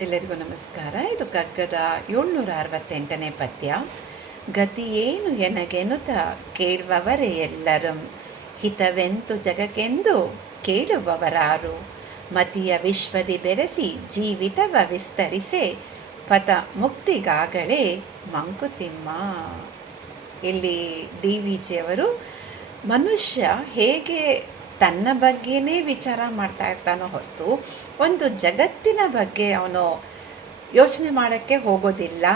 ಎಲ್ಲರಿಗೂ ನಮಸ್ಕಾರ. ಇದು ಕಗ್ಗದ ಏಳ್ನೂರ ಅರವತ್ತೆಂಟನೇ ಪದ್ಯ ಗತಿಯೇನು ಎನಗೆನುತ ಕೇಳುವವರೇ ಎಲ್ಲರೂ. ಹಿತವೆಂತು ಜಗಕ್ಕೆಂದು ಕೇಳುವವರಾರು. ಮತಿಯ ವಿಶ್ವದಿ ಬೆರೆಸಿ ಜೀವಿತವ ವಿಸ್ತರಿಸೆ. ಪಥ ಮುಕ್ತಿಗಾಗಲೇ ಮಂಕುತಿಮ್ಮ. ಇಲ್ಲಿ ಡಿ ವಿ ಜಿಯವರು ಮನುಷ್ಯ ಹೇಗೆ ತನ್ನ ಬಗ್ಗೆನೇ ವಿಚಾರ ಮಾಡ್ತಾ ಇರ್ತಾನೋ ಹೊರತು ಒಂದು ಜಗತ್ತಿನ ಬಗ್ಗೆ ಅವನು ಯೋಚನೆ ಮಾಡೋಕ್ಕೆ ಹೋಗೋದಿಲ್ಲ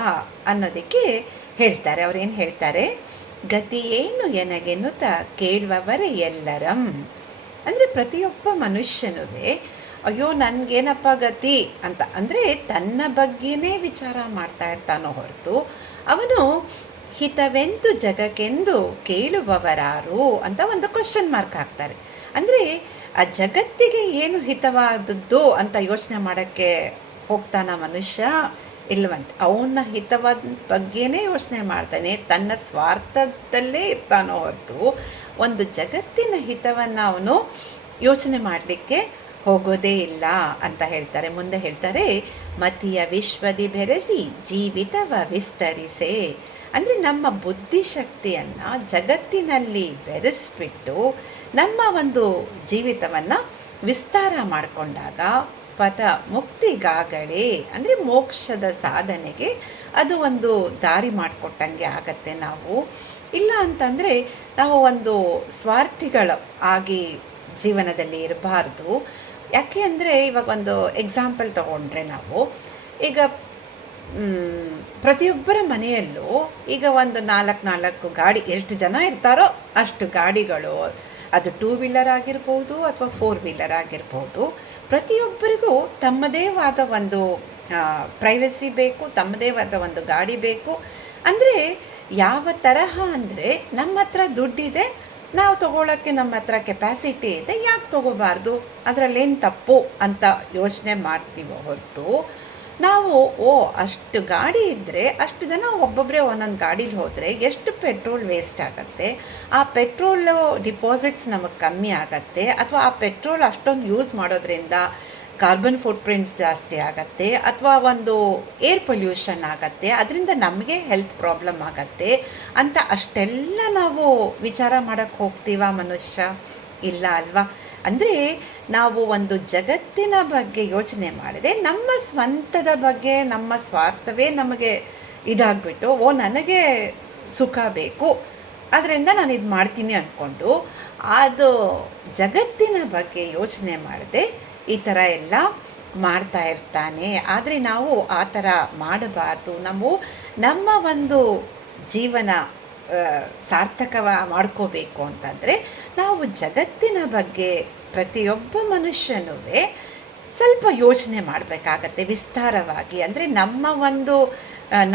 ಅನ್ನೋದಕ್ಕೆ ಹೇಳ್ತಾರೆ. ಅವ್ರೇನು ಹೇಳ್ತಾರೆ? ಗತಿ ಏನು ಎನಗೆನ್ನುತ್ತ ಕೇಳುವವರೇ ಎಲ್ಲರಂ. ಅಂದರೆ ಪ್ರತಿಯೊಬ್ಬ ಮನುಷ್ಯನೂ ಅಯ್ಯೋ ನನಗೇನಪ್ಪ ಗತಿ ಅಂತ. ಅಂದರೆ ತನ್ನ ಬಗ್ಗೆನೇ ವಿಚಾರ ಮಾಡ್ತಾ ಇರ್ತಾನೋ ಹೊರತು ಅವನು ಹಿತವೆಂದು ಜಗಕ್ಕೆಂದು ಕೇಳುವವರಾರು ಅಂತ ಒಂದು ಕ್ವಶನ್ ಮಾರ್ಕ್ ಹಾಕ್ತಾರೆ. ಅಂದರೆ ಆ ಜಗತ್ತಿಗೆ ಏನು ಹಿತವಾದದ್ದು ಅಂತ ಯೋಚನೆ ಮಾಡೋಕ್ಕೆ ಹೋಗ್ತಾನ ಮನುಷ್ಯ ಇಲ್ವಂತ. ಅವನ ಹಿತವಾದ ಬಗ್ಗೆನೇ ಯೋಚನೆ ಮಾಡ್ತಾನೆ. ತನ್ನ ಸ್ವಾರ್ಥದಲ್ಲೇ ಇರ್ತಾನೋ ಹೊರತು ಒಂದು ಜಗತ್ತಿನ ಹಿತವನ್ನು ಅವನು ಯೋಚನೆ ಮಾಡಲಿಕ್ಕೆ ಹೋಗೋದೇ ಇಲ್ಲ ಅಂತ ಹೇಳ್ತಾರೆ. ಮುಂದೆ ಹೇಳ್ತಾರೆ, ಮತಿಯ ವಿಶ್ವದಿ ಬೆರೆಸಿ ಜೀವಿತವ ವಿಸ್ತರಿಸೆ. ಅಂದರೆ ನಮ್ಮ ಬುದ್ಧಿಶಕ್ತಿಯನ್ನು ಜಗತ್ತಿನಲ್ಲಿ ಬೆರೆಸ್ಬಿಟ್ಟು ನಮ್ಮ ಒಂದು ಜೀವಿತವನ್ನು ವಿಸ್ತಾರ ಮಾಡಿಕೊಂಡಾಗ ಪಥ ಮುಕ್ತಿಗಾಗಲೇ, ಅಂದರೆ ಮೋಕ್ಷದ ಸಾಧನೆಗೆ ಅದು ಒಂದು ದಾರಿ ಮಾಡಿಕೊಟ್ಟಂಗೆ ಆಗತ್ತೆ ನಾವು. ಇಲ್ಲ ಅಂತಂದರೆ ನಾವು ಒಂದು ಸ್ವಾರ್ಥಿಗಳು ಆಗಿ ಜೀವನದಲ್ಲಿ ಇರಬಾರ್ದು. ಯಾಕೆ ಅಂದರೆ ಇವಾಗ ಒಂದು ಎಕ್ಸಾಂಪಲ್ ತಗೊಂಡ್ರೆ ನಾವು, ಈಗ ಪ್ರತಿಯೊಬ್ಬರ ಮನೆಯಲ್ಲೂ ಈಗ ಒಂದು ನಾಲ್ಕು ನಾಲ್ಕು ಗಾಡಿ ಎಷ್ಟು ಜನ ಇರ್ತಾರೋ ಅಷ್ಟು ಗಾಡಿಗಳು, ಅದು ಟೂ ವೀಲರ್ ಆಗಿರ್ಬೋದು ಅಥವಾ ಫೋರ್ ವೀಲರ್ ಆಗಿರ್ಬೋದು, ಪ್ರತಿಯೊಬ್ಬರಿಗೂ ತಮ್ಮದೇ ಆದ ಒಂದು ಪ್ರೈವಸಿ ಬೇಕು, ತಮ್ಮದೇ ಆದ ಒಂದು ಗಾಡಿ ಬೇಕು. ಅಂದರೆ ಯಾವ ತರಹ ಅಂದರೆ ನಮ್ಮ ಹತ್ರ ದುಡ್ಡಿದೆ ನಾವು ತೊಗೊಳಕ್ಕೆ ನಮ್ಮ ಹತ್ರ ಕೆಪ್ಯಾಸಿಟಿ ಇದೆ, ಯಾಕೆ ತೊಗೋಬಾರ್ದು? ಅದರಲ್ಲೇನು ತಪ್ಪು ಅಂತ ಯೋಚನೆ ಮಾಡ್ತೀವೋ ಹೊರತು, ನಾವು, ಓ, ಅಷ್ಟು ಗಾಡಿ ಇದ್ದರೆ ಅಷ್ಟು ಜನ ಒಬ್ಬೊಬ್ಬರೇ ಒಂದೊಂದು ಗಾಡೀಲಿ ಹೋದರೆ ಎಷ್ಟು ಪೆಟ್ರೋಲ್ ವೇಸ್ಟ್ ಆಗುತ್ತೆ? ಆ ಪೆಟ್ರೋಲು ಡಿಪಾಸಿಟ್ಸ್ ನಮಗೆ ಕಮ್ಮಿ ಆಗುತ್ತೆ, ಅಥವಾ ಆ ಪೆಟ್ರೋಲ್ ಅಷ್ಟೊಂದು ಯೂಸ್ ಮಾಡೋದ್ರಿಂದ ಕಾರ್ಬನ್ ಫುಟ್ ಪ್ರಿಂಟ್ಸ್ ಜಾಸ್ತಿ ಆಗತ್ತೆ ಅಥವಾ ಒಂದು ಏರ್ ಪೊಲ್ಯೂಷನ್ ಆಗತ್ತೆ, ಅದರಿಂದ ನಮಗೆ ಹೆಲ್ತ್ ಪ್ರಾಬ್ಲಮ್ ಆಗತ್ತೆ ಅಂತ ಅಷ್ಟೆಲ್ಲ ನಾವು ವಿಚಾರ ಮಾಡೋಕ್ಕೆ ಹೋಗ್ತೀವ ಮನುಷ್ಯ? ಇಲ್ಲ ಅಲ್ವಾ? ಅಂದರೆ ನಾವು ಒಂದು ಜಗತ್ತಿನ ಬಗ್ಗೆ ಯೋಚನೆ ಮಾಡಿದೆ ನಮ್ಮ ಸ್ವಂತದ ಬಗ್ಗೆ, ನಮ್ಮ ಸ್ವಾರ್ಥವೇ ನಮಗೆ ಇದಾಗ್ಬಿಟ್ಟು, ಓ ನನಗೆ ಸುಖ ಬೇಕು ಅದರಿಂದ ನಾನು ಇದು ಮಾಡ್ತೀನಿ ಅಂದ್ಕೊಂಡು ಅದು ಜಗತ್ತಿನ ಬಗ್ಗೆ ಯೋಚನೆ ಮಾಡದೆ ಈ ಥರ ಎಲ್ಲ ಮಾಡ್ತಾ ಇರ್ತಾನೆ. ಆದರೆ ನಾವು ಆ ಥರ ಮಾಡಬಾರ್ದು. ನಾವು ನಮ್ಮ ಒಂದು ಜೀವನ ಸಾರ್ಥಕವ, ಮಾಡ್ಕೋಬೇಕು ಅಂತಂದರೆ ನಾವು ಜಗತ್ತಿನ ಬಗ್ಗೆ ಪ್ರತಿಯೊಬ್ಬ ಮನುಷ್ಯನೂ ಸ್ವಲ್ಪ ಯೋಚನೆ ಮಾಡಬೇಕಾಗತ್ತೆ ವಿಸ್ತಾರವಾಗಿ. ಅಂದರೆ ನಮ್ಮ ಒಂದು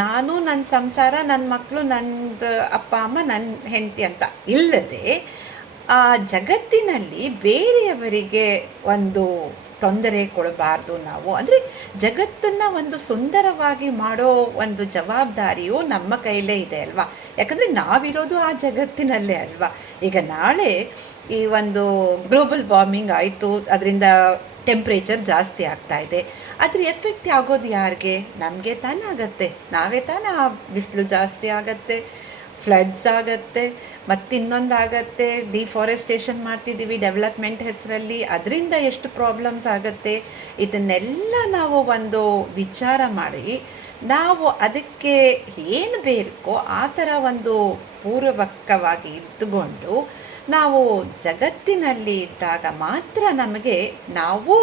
ನಾನು ನನ್ನ ಸಂಸಾರ ನನ್ನ ಮಕ್ಕಳು ನನ್ನದು ಅಪ್ಪ, ಅಮ್ಮ ನನ್ನ ಹೆಂಡತಿ ಅಂತ ಇಲ್ಲದೆ ಆ ಜಗತ್ತಿನಲ್ಲಿ ಬೇರೆಯವರಿಗೆ ಒಂದು ತೊಂದರೆ ಕೊಡಬಾರ್ದು ನಾವು. ಅಂದರೆ ಜಗತ್ತನ್ನು ಒಂದು ಸುಂದರವಾಗಿ ಮಾಡೋ ಒಂದು ಜವಾಬ್ದಾರಿಯು ನಮ್ಮ ಕೈಲೇ ಇದೆ ಅಲ್ವಾ? ಯಾಕಂದರೆ ನಾವಿರೋದು ಆ ಜಗತ್ತಿನಲ್ಲೇ ಅಲ್ವಾ? ಈಗ ನಾಳೆ ಈ ಒಂದು ಗ್ಲೋಬಲ್ ವಾರ್ಮಿಂಗ್ ಆಯಿತು, ಅದರಿಂದ ಟೆಂಪ್ರೇಚರ್ ಜಾಸ್ತಿ ಆಗ್ತಾ ಇದೆ. ಅದ್ರ ಎಫೆಕ್ಟ್ ಆಗೋದು ಯಾರಿಗೆ? ನಮಗೆ ತಾನೇ ಆಗತ್ತೆ ನಾವೇ ತಾನೇ ಆ ಬಿಸಿಲು ಜಾಸ್ತಿ ಆಗತ್ತೆ. ಫ್ಲಡ್ಸ್ ಆಗುತ್ತೆ ಮತ್ತಿನ್ನೊಂದು ಆಗತ್ತೆ ಡಿಫಾರೆಸ್ಟೇಷನ್ ಮಾಡ್ತಿದ್ದೀವಿ ಡೆವಲಪ್ಮೆಂಟ್ ಹೆಸರಲ್ಲಿ. ಅದರಿಂದ ಎಷ್ಟು ಪ್ರಾಬ್ಲಮ್ಸ್ ಆಗುತ್ತೆ? ಇದನ್ನೆಲ್ಲ ನಾವು ಒಂದು ವಿಚಾರ ಮಾಡಿ, ನಾವು ಅದಕ್ಕೆ ಏನು ಬೇಕೋ ಆ ಥರ ಒಂದು ಪೂರ್ವಕವಾಗಿ ಇದ್ದುಕೊಂಡು, ನಾವು ಜಗತ್ತಿನಲ್ಲಿ ಇದ್ದಾಗ ಮಾತ್ರ ನಮಗೆ ನಾವು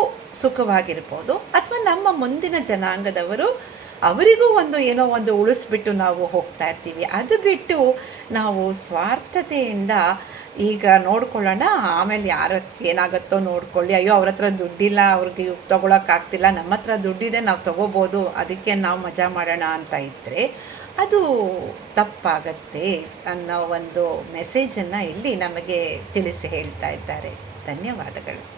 ಸುಖವಾಗಿರ್ಬೋದು, ಅಥವಾ ನಮ್ಮ ಮುಂದಿನ ಜನಾಂಗದವರು ಅವರಿಗೂ ಒಂದು ಏನೋ ಒಂದು ಉಳಿಸ್ಬಿಟ್ಟು ನಾವು ಹೋಗ್ತಾ ಇರ್ತೀವಿ. ಅದು ಬಿಟ್ಟು ನಾವು ಸ್ವಾರ್ಥತೆಯಿಂದ ಈಗ ನೋಡ್ಕೊಳ್ಳೋಣ. ಆಮೇಲೆ ಯಾರ ಏನಾಗುತ್ತೋ ನೋಡ್ಕೊಳ್ಳಿ. ಅಯ್ಯೋ, ಅವ್ರ ಹತ್ರ ದುಡ್ಡಿಲ್ಲ, ಅವ್ರಿಗೆ ತೊಗೊಳಕ್ಕಾಗ್ತಿಲ್ಲ ನಮ್ಮ ಹತ್ರ ದುಡ್ಡಿದೆ, ನಾವು ತೊಗೋಬೋದು, ಅದಕ್ಕೆ ನಾವು ಮಜಾ ಮಾಡೋಣ ಅಂತ ಇದ್ದರೆ ಅದು ತಪ್ಪಾಗತ್ತೆ ಅನ್ನೋ ಒಂದು ಮೆಸೇಜನ್ನು ಇಲ್ಲಿ ನಮಗೆ ತಿಳಿಸಿ ಹೇಳ್ತಾ ಇದ್ದಾರೆ. ಧನ್ಯವಾದಗಳು.